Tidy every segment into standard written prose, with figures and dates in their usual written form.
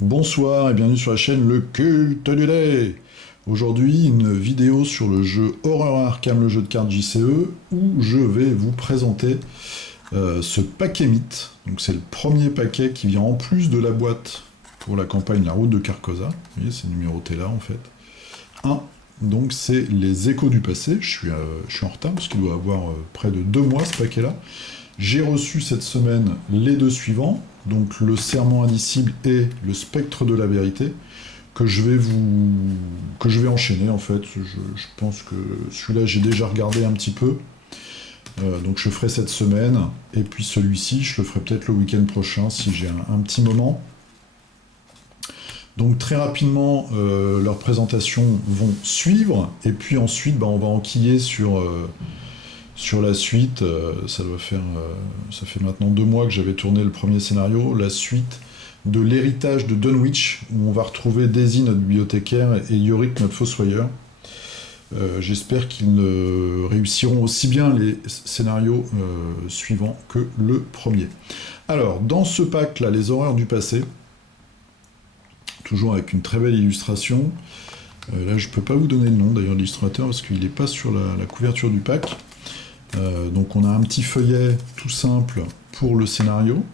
Bonsoir et bienvenue sur la chaîne Le Culte du Lait. Aujourd'hui, une vidéo sur le jeu Horror Arkham, le jeu de cartes JCE, où je vais vous présenter ce paquet mythe. Donc c'est le premier paquet qui vient en plus de la boîte pour la campagne La Route de Carcosa. Vous voyez, c'est numéroté là en fait. Donc c'est les Échos du passé. Je suis en retard parce qu'il doit avoir près de 2 mois ce paquet-là. J'ai reçu cette semaine les deux suivants, donc le Serment indicible et le Spectre de la vérité, que je vais enchaîner en fait. Je pense que celui-là j'ai déjà regardé un petit peu, donc je ferai cette semaine, et puis celui-ci je le ferai peut-être le week-end prochain si j'ai un petit moment. Donc très rapidement, leurs présentations vont suivre, et puis ensuite on va enquiller sur la suite. Ça fait maintenant 2 mois que j'avais tourné le premier scénario, la suite de l'héritage de Dunwich, où on va retrouver Daisy, notre bibliothécaire, et Yorick, notre fossoyeur. J'espère qu'ils réussiront aussi bien les scénarios suivants que le premier. Alors, dans ce pack-là, les horreurs du passé, toujours avec une très belle illustration. Là, je ne peux pas vous donner le nom d'ailleurs de l'illustrateur parce qu'il n'est pas sur la couverture du pack. Donc on a un petit feuillet tout simple pour le scénario.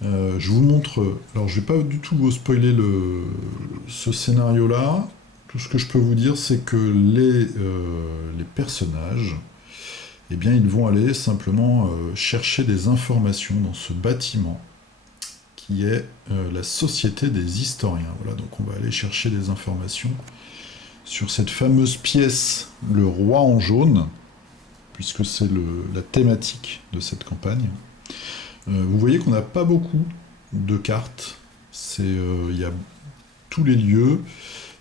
Je vous montre, alors je ne vais pas du tout vous spoiler ce scénario-là. Tout ce que je peux vous dire, c'est que les personnages, eh bien, ils vont aller simplement chercher des informations dans ce bâtiment qui est la Société des Historiens. Voilà, donc on va aller chercher des informations sur cette fameuse pièce, le Roi en jaune, puisque c'est la thématique de cette campagne. Vous voyez qu'on n'a pas beaucoup de cartes. Il y a tous les lieux,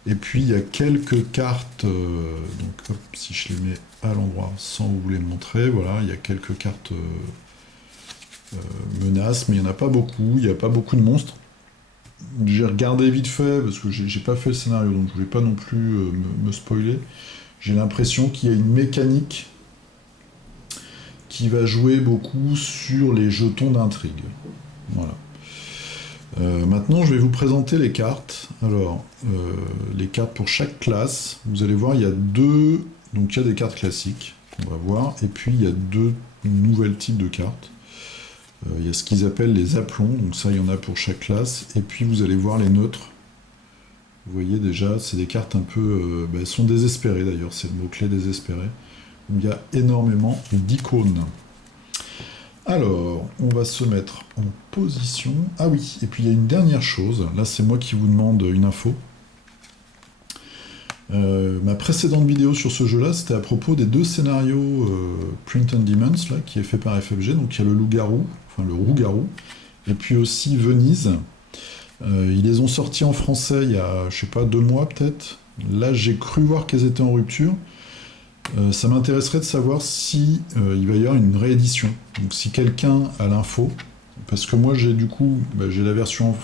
et puis il y a quelques cartes. Donc hop, si je les mets à l'endroit sans vous les montrer, voilà, il y a quelques cartes menaces, mais il n'y en a pas beaucoup. Il n'y a pas beaucoup de monstres. J'ai regardé vite fait parce que j'ai pas fait le scénario, donc je voulais pas non plus me spoiler. J'ai l'impression qu'il y a une mécanique qui va jouer beaucoup sur les jetons d'intrigue. Voilà. Maintenant, je vais vous présenter les cartes. Alors, les cartes pour chaque classe. Vous allez voir, il y a deux... Donc, il y a des cartes classiques, qu'on va voir, et puis il y a 2 nouvelles types de cartes. Il y a ce qu'ils appellent les aplombs, donc ça, il y en a pour chaque classe. Et puis, vous allez voir les neutres. Vous voyez déjà, c'est des cartes un peu... elles sont désespérées, d'ailleurs, c'est le mot-clé désespéré. Il y a énormément d'icônes. Alors, on va se mettre en position. Ah oui, et puis il y a une dernière chose. Là, c'est moi qui vous demande une info. Ma précédente vidéo sur ce jeu-là, c'était à propos des 2 scénarios Print and Demons, là, qui est fait par FFG. Donc il y a le loup-garou, enfin le roux-garou, et puis aussi Venise. Ils les ont sortis en français il y a, je sais pas, 2 mois peut-être. Là, j'ai cru voir qu'elles étaient en rupture. Ça m'intéresserait de savoir si il va y avoir une réédition. Donc si quelqu'un a l'info, parce que moi j'ai du coup, j'ai la version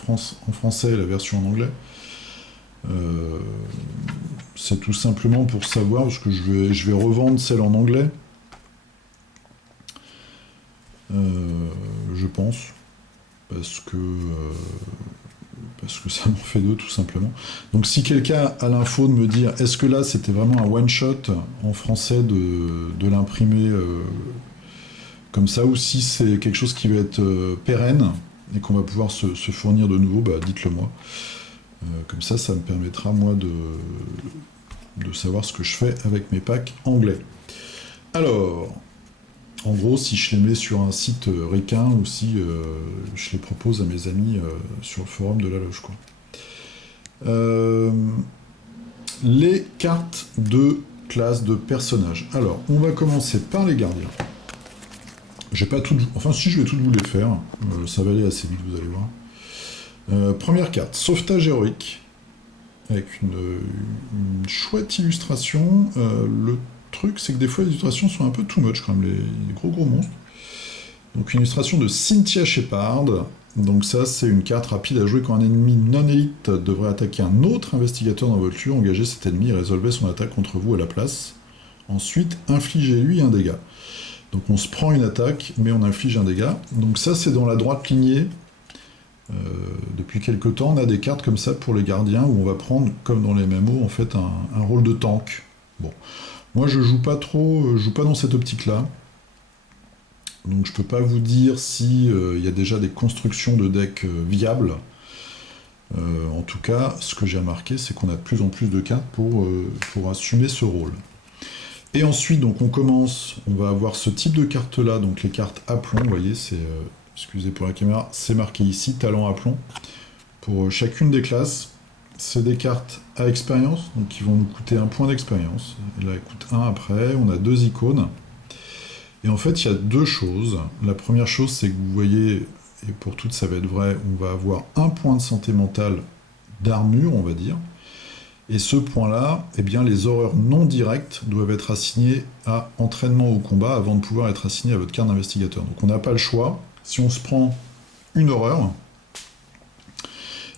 en français et la version en anglais. C'est tout simplement pour savoir, parce que je vais revendre celle en anglais. Je pense. Parce que ça m'en fait 2 tout simplement. Donc si quelqu'un a l'info de me dire est-ce que là c'était vraiment un one shot en français de l'imprimer comme ça, ou si c'est quelque chose qui va être pérenne et qu'on va pouvoir se fournir de nouveau, dites-le moi. Comme ça me permettra moi de savoir ce que je fais avec mes packs anglais. Alors, en gros, si je les mets sur un site ricain ou si je les propose à mes amis sur le forum de la loge, quoi. Les cartes de classe de personnages. Alors, on va commencer par les gardiens. J'ai pas tout... Enfin, si, je vais toutes vous les faire. Ça va aller assez vite, vous allez voir. Première carte, sauvetage héroïque. Avec une chouette illustration. Le truc, c'est que des fois les illustrations sont un peu too much quand même, les gros monstres. Donc une illustration de Cynthia Shepard. Donc ça, c'est une carte rapide à jouer quand un ennemi non-élite devrait attaquer un autre investigateur dans votre lieu. Engagez cet ennemi et résolvez son attaque contre vous à la place. Ensuite, infligez-lui un dégât. Donc on se prend une attaque, mais on inflige un dégât. Donc ça, c'est dans la droite lignée de depuis quelques temps, on a des cartes comme ça pour les gardiens où on va prendre, comme dans les MMO, en fait, un rôle de tank. Bon, moi je joue pas trop, je joue pas dans cette optique-là. Donc je peux pas vous dire si il y a déjà des constructions de decks viables. En tout cas, ce que j'ai remarqué, c'est qu'on a de plus en plus de cartes pour assumer ce rôle. Et ensuite, donc on va avoir ce type de cartes-là, donc les cartes aplomb, vous voyez, c'est, excusez pour la caméra, c'est marqué ici, talent aplomb, pour chacune des classes. C'est des cartes à expérience, donc qui vont nous coûter 1 point d'expérience. Et là, elles coûtent 1 après, on a 2 icônes. Et en fait, il y a 2 choses. La première chose, c'est que vous voyez, et pour toutes ça va être vrai, on va avoir 1 point de santé mentale d'armure, on va dire. Et ce point-là, eh bien, les horreurs non directes doivent être assignées à entraînement au combat avant de pouvoir être assignées à votre carte d'investigateur. Donc on n'a pas le choix. Si on se prend une horreur,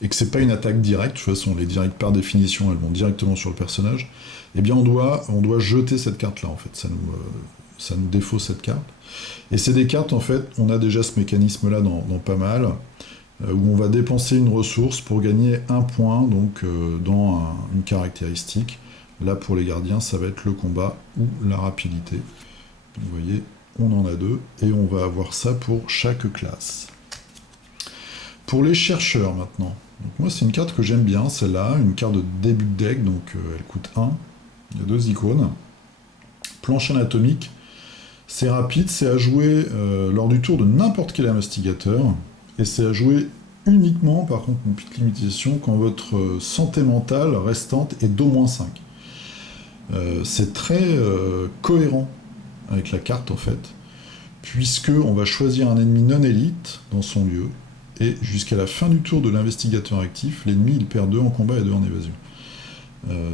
et que c'est pas une attaque directe, de toute façon les directs par définition elles vont directement sur le personnage, eh bien on doit jeter cette carte-là en fait, ça nous défausse cette carte. Et c'est des cartes en fait, on a déjà ce mécanisme-là dans pas mal, où on va dépenser une ressource pour gagner 1 point donc dans une caractéristique. Là pour les gardiens ça va être le combat ou la rapidité. Donc, vous voyez, on en a 2 et on va avoir ça pour chaque classe. Pour les chercheurs maintenant, donc moi c'est une carte que j'aime bien, celle-là, une carte de début de deck, donc elle coûte 1, il y a 2 icônes. Planche anatomique, c'est rapide, c'est à jouer lors du tour de n'importe quel investigateur, et c'est à jouer uniquement, par contre une petite limitation, quand votre santé mentale restante est d'au moins 5. C'est très cohérent avec la carte en fait, puisque on va choisir un ennemi non élite dans son lieu, et jusqu'à la fin du tour de l'investigateur actif, l'ennemi il perd 2 en combat et 2 en évasion.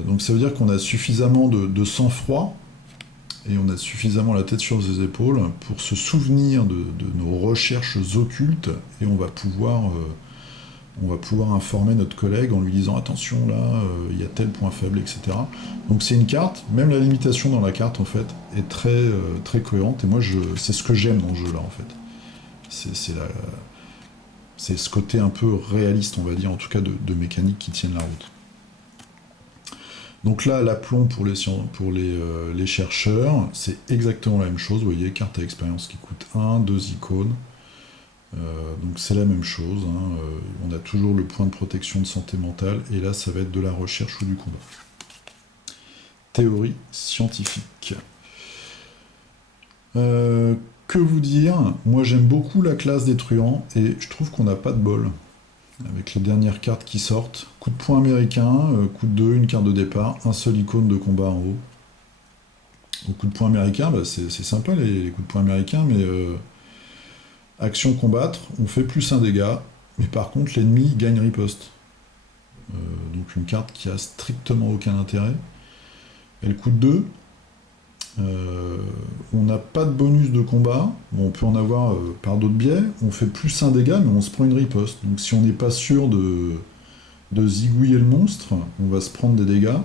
Donc ça veut dire qu'on a suffisamment de sang-froid, et on a suffisamment la tête sur ses épaules pour se souvenir de nos recherches occultes, et on va pouvoir informer notre collègue en lui disant attention là, il y a tel point faible, etc. Donc c'est une carte, même la limitation dans la carte en fait est très, très cohérente, et moi c'est ce que j'aime dans ce jeu là en fait. C'est ce côté un peu réaliste, on va dire, en tout cas de mécanique qui tiennent la route. Donc là, l'aplomb pour les chercheurs, c'est exactement la même chose. Vous voyez, carte à expérience qui coûte 1, 2 icônes. Donc c'est la même chose. Hein. On a toujours le point de protection de santé mentale, et là, ça va être de la recherche ou du combat. Théorie scientifique. Que vous dire? Moi j'aime beaucoup la classe des truands, et je trouve qu'on n'a pas de bol avec les dernières cartes qui sortent. Coup de poing américain, coup de 2, une carte de départ, un seul icône de combat en haut. Au coup de poing américain, bah, c'est sympa les coups de poing américains, mais action combattre, on fait plus un dégât, mais par contre l'ennemi gagne riposte. Donc une carte qui a strictement aucun intérêt. Elle coûte 2. On n'a pas de bonus de combat, bon, on peut en avoir par d'autres biais, on fait plus un dégât mais on se prend une riposte, donc si on n'est pas sûr de zigouiller le monstre, on va se prendre des dégâts,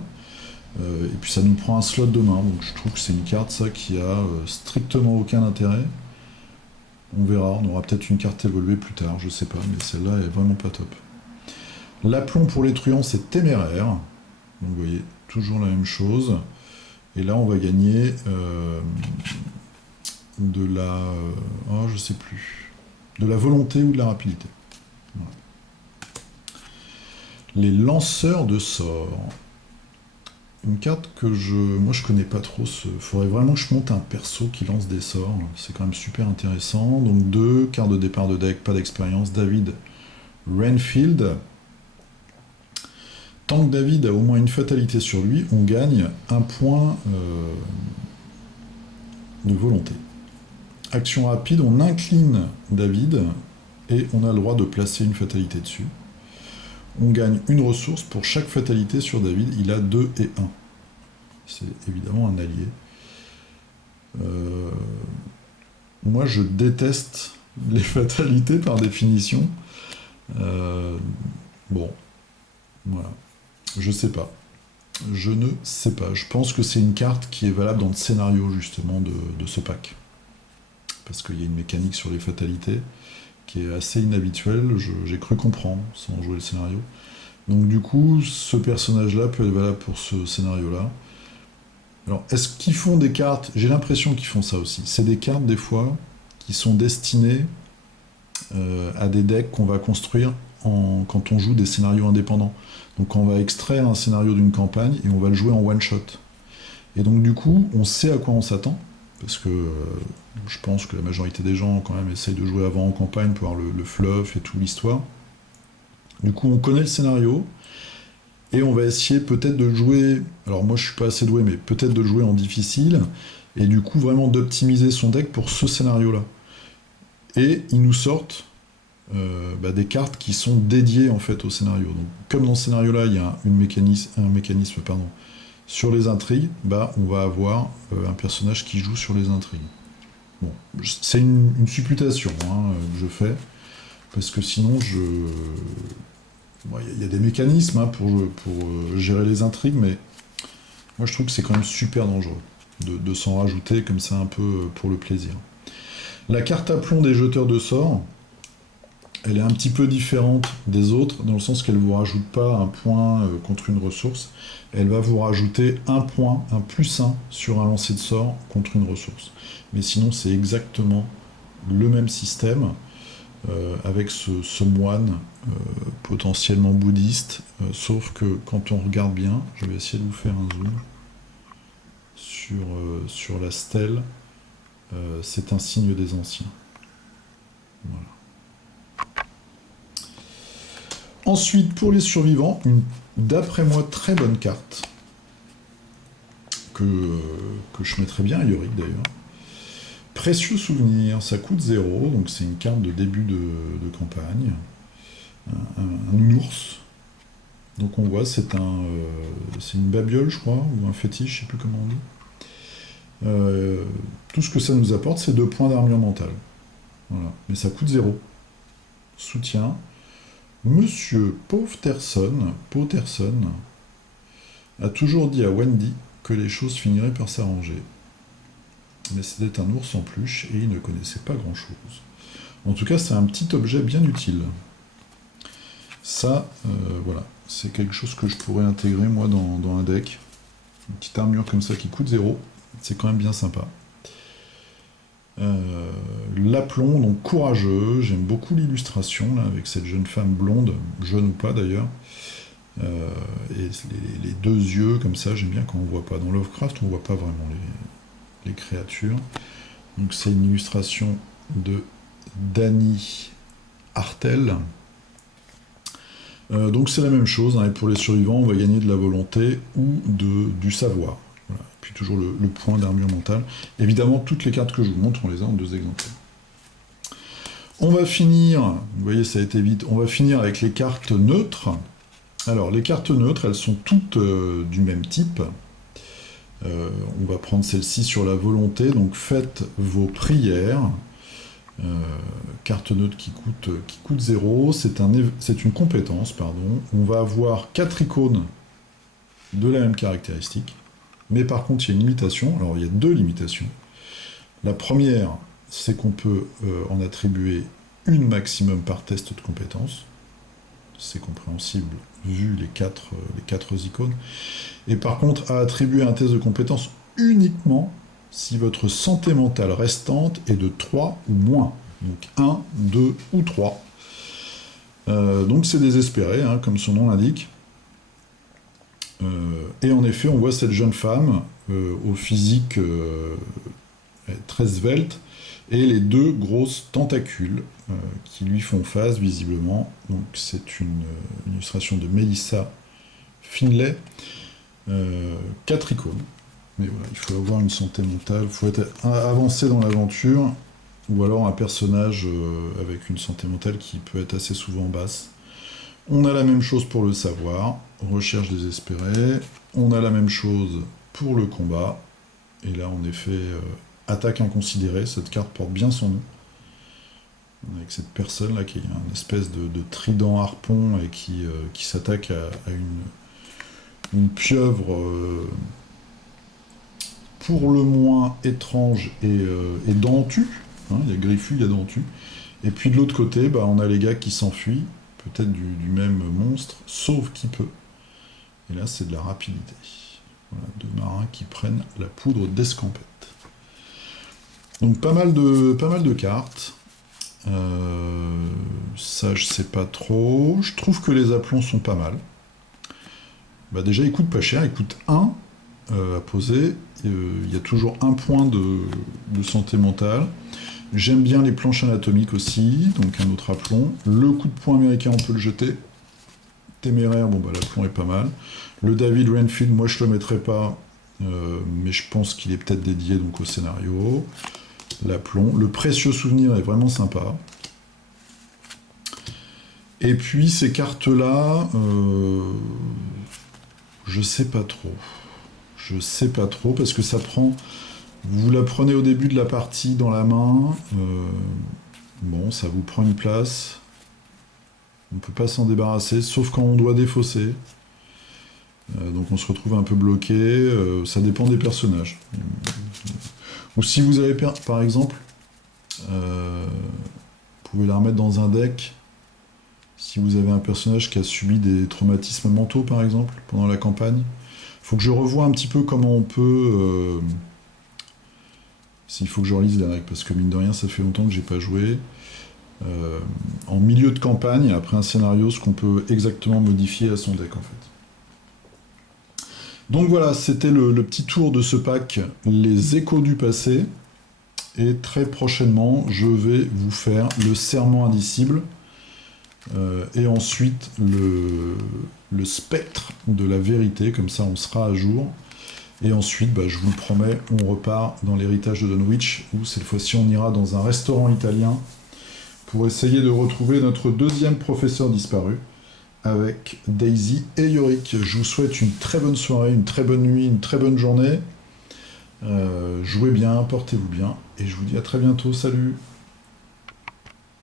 et puis ça nous prend un slot de main, donc je trouve que c'est une carte ça qui a strictement aucun intérêt. On verra, on aura peut-être une carte évoluée plus tard, je sais pas, mais celle-là est vraiment pas top. L'aplomb pour les truands c'est téméraire, donc vous voyez, toujours la même chose. Et là, on va gagner de la... je sais plus. De la volonté ou de la rapidité. Voilà. Les lanceurs de sorts. Une carte que moi, je connais pas trop. Faudrait vraiment que je monte un perso qui lance des sorts. C'est quand même super intéressant. Donc 2, carte de départ de deck, pas d'expérience. David Renfield. Tant que David a au moins une fatalité sur lui, on gagne 1 point de volonté. Action rapide, on incline David et on a le droit de placer une fatalité dessus. On gagne une ressource pour chaque fatalité sur David, il a 2 et 1. C'est évidemment un allié. Moi je déteste les fatalités par définition. Bon, voilà. Je sais pas. Je ne sais pas. Je pense que c'est une carte qui est valable dans le scénario justement de ce pack. Parce qu'il y a une mécanique sur les fatalités. qui est assez inhabituel, j'ai cru comprendre, sans jouer le scénario. Donc du coup, ce personnage-là peut être valable pour ce scénario-là. Alors, est-ce qu'ils font des cartes? J'ai l'impression qu'ils font ça aussi. C'est des cartes, des fois, qui sont destinées à des decks qu'on va construire quand on joue des scénarios indépendants. Donc on va extraire un scénario d'une campagne et on va le jouer en one-shot. Et donc du coup, on sait à quoi on s'attend, parce que je pense que la majorité des gens quand même essayent de jouer avant en campagne pour avoir le fluff et tout l'histoire. Du coup, on connaît le scénario, et on va essayer peut-être de le jouer, alors moi je suis pas assez doué, mais peut-être de le jouer en difficile, et du coup vraiment d'optimiser son deck pour ce scénario-là. Et ils nous sortent des cartes qui sont dédiées en fait au scénario. Donc, comme dans ce scénario-là, il y a un mécanisme sur les intrigues, on va avoir un personnage qui joue sur les intrigues. Bon, c'est une supputation que je fais, parce que sinon il y a des mécanismes pour gérer les intrigues, mais moi je trouve que c'est quand même super dangereux de s'en rajouter comme ça un peu pour le plaisir. La carte à plomb des jeteurs de sorts, elle est un petit peu différente des autres, dans le sens qu'elle ne vous rajoute pas un point contre une ressource, elle va vous rajouter un point, un +1 sur un lancer de sort contre une ressource. Mais sinon, c'est exactement le même système, avec ce moine potentiellement bouddhiste, sauf que quand on regarde bien, je vais essayer de vous faire un zoom sur la stèle, c'est un signe des anciens. Voilà. Ensuite, pour les survivants, une, d'après moi, très bonne carte, que je mettrais bien à Yorick d'ailleurs. Précieux souvenir, ça coûte 0, donc c'est une carte de début de campagne. Un ours. Donc on voit, c'est une babiole, je crois, ou un fétiche, je sais plus comment on dit. Tout ce que ça nous apporte, c'est 2 points d'armure mentale. Voilà. Mais ça coûte 0. Soutien. Monsieur Potterson a toujours dit à Wendy que les choses finiraient par s'arranger. Mais c'était un ours en peluche et il ne connaissait pas grand-chose. En tout cas, c'est un petit objet bien utile. Ça, voilà, c'est quelque chose que je pourrais intégrer, moi, dans un deck. Une petite armure comme ça qui coûte 0, c'est quand même bien sympa. L'aplomb, donc courageux, j'aime beaucoup l'illustration, là, avec cette jeune femme blonde, jeune ou pas d'ailleurs. Et les 2 yeux, comme ça, j'aime bien quand on voit pas. Dans Lovecraft, on voit pas vraiment les créatures. Donc c'est une illustration de Danny Hartel. Donc c'est la même chose, et pour les survivants, on va gagner de la volonté ou du savoir. Voilà. Puis toujours le point d'armure mentale. Évidemment, toutes les cartes que je vous montre, on les a en 2 exemplaires. On va finir, vous voyez, ça a été vite, on va finir avec les cartes neutres. Alors, les cartes neutres, elles sont toutes du même type. On va prendre celle-ci sur la volonté, donc faites vos prières. Carte neutre qui coûte 0, c'est une compétence, pardon. On va avoir 4 icônes de la même caractéristique, mais par contre il y a une limitation. Alors il y a 2 limitations. La première, c'est qu'on peut en attribuer une maximum par test de compétence. C'est compréhensible vu les 4 icônes. Et par contre, à attribuer un test de compétence uniquement si votre santé mentale restante est de 3 ou moins. Donc 1, 2 ou 3. Donc c'est désespéré, comme son nom l'indique. Et en effet, on voit cette jeune femme au physique très svelte, et les 2 grosses tentacules qui lui font face, visiblement. Donc c'est une illustration de Melissa Finlay. 4 icônes. Mais voilà, il faut avoir une santé mentale, il faut être avancé dans l'aventure, ou alors un personnage avec une santé mentale qui peut être assez souvent basse. On a la même chose pour le savoir, recherche désespérée. On a la même chose pour le combat. Et là, en effet, attaque inconsidérée. Cette carte porte bien son nom. Avec cette personne-là qui a une espèce de trident harpon et qui s'attaque à une pieuvre pour le moins étrange et dentue. Il y a griffu, il y a dentu. Et puis de l'autre côté, bah, on a les gars qui s'enfuient, peut-être du même monstre, sauf qui peut. Et là, c'est de la rapidité. Voilà, deux marins qui prennent la poudre d'escampette. Donc pas mal de cartes. Ça, je sais pas trop. Je trouve que les aplombs sont pas mal. Bah déjà, ils coûtent pas cher. Ils coûtent 1 à poser. Il y a toujours 1 point de santé mentale. J'aime bien les planches anatomiques aussi, donc un autre aplomb. Le coup de poing américain, on peut le jeter. Téméraire, bon bah l'aplomb est pas mal. Le David Renfield, moi je le mettrai pas, mais je pense qu'il est peut-être dédié donc au scénario. L'aplomb. Le précieux souvenir est vraiment sympa. Et puis ces cartes-là, je sais pas trop. Je sais pas trop parce que ça prend. Vous la prenez au début de la partie dans la main. Bon, ça vous prend une place. On peut pas s'en débarrasser, sauf quand on doit défausser. Donc on se retrouve un peu bloqué. Ça dépend des personnages. Ou si vous avez, par exemple, vous pouvez la remettre dans un deck. Si vous avez un personnage qui a subi des traumatismes mentaux, par exemple, pendant la campagne. Faut que je revoie un petit peu comment on peut... S'il faut que je relise les règles, parce que mine de rien, ça fait longtemps que j'ai pas joué. En milieu de campagne, après un scénario, ce qu'on peut exactement modifier à son deck, en fait. Donc voilà, c'était le petit tour de ce pack, les échos du passé. Et très prochainement, je vais vous faire le serment indicible. Et ensuite, le spectre de la vérité, comme ça on sera à jour. Et ensuite, bah, je vous le promets, on repart dans l'héritage de Dunwich, où cette fois-ci on ira dans un restaurant italien pour essayer de retrouver notre deuxième professeur disparu avec Daisy et Yorick. Je vous souhaite une très bonne soirée, une très bonne nuit, une très bonne journée. Jouez bien, portez-vous bien, et je vous dis à très bientôt. Salut!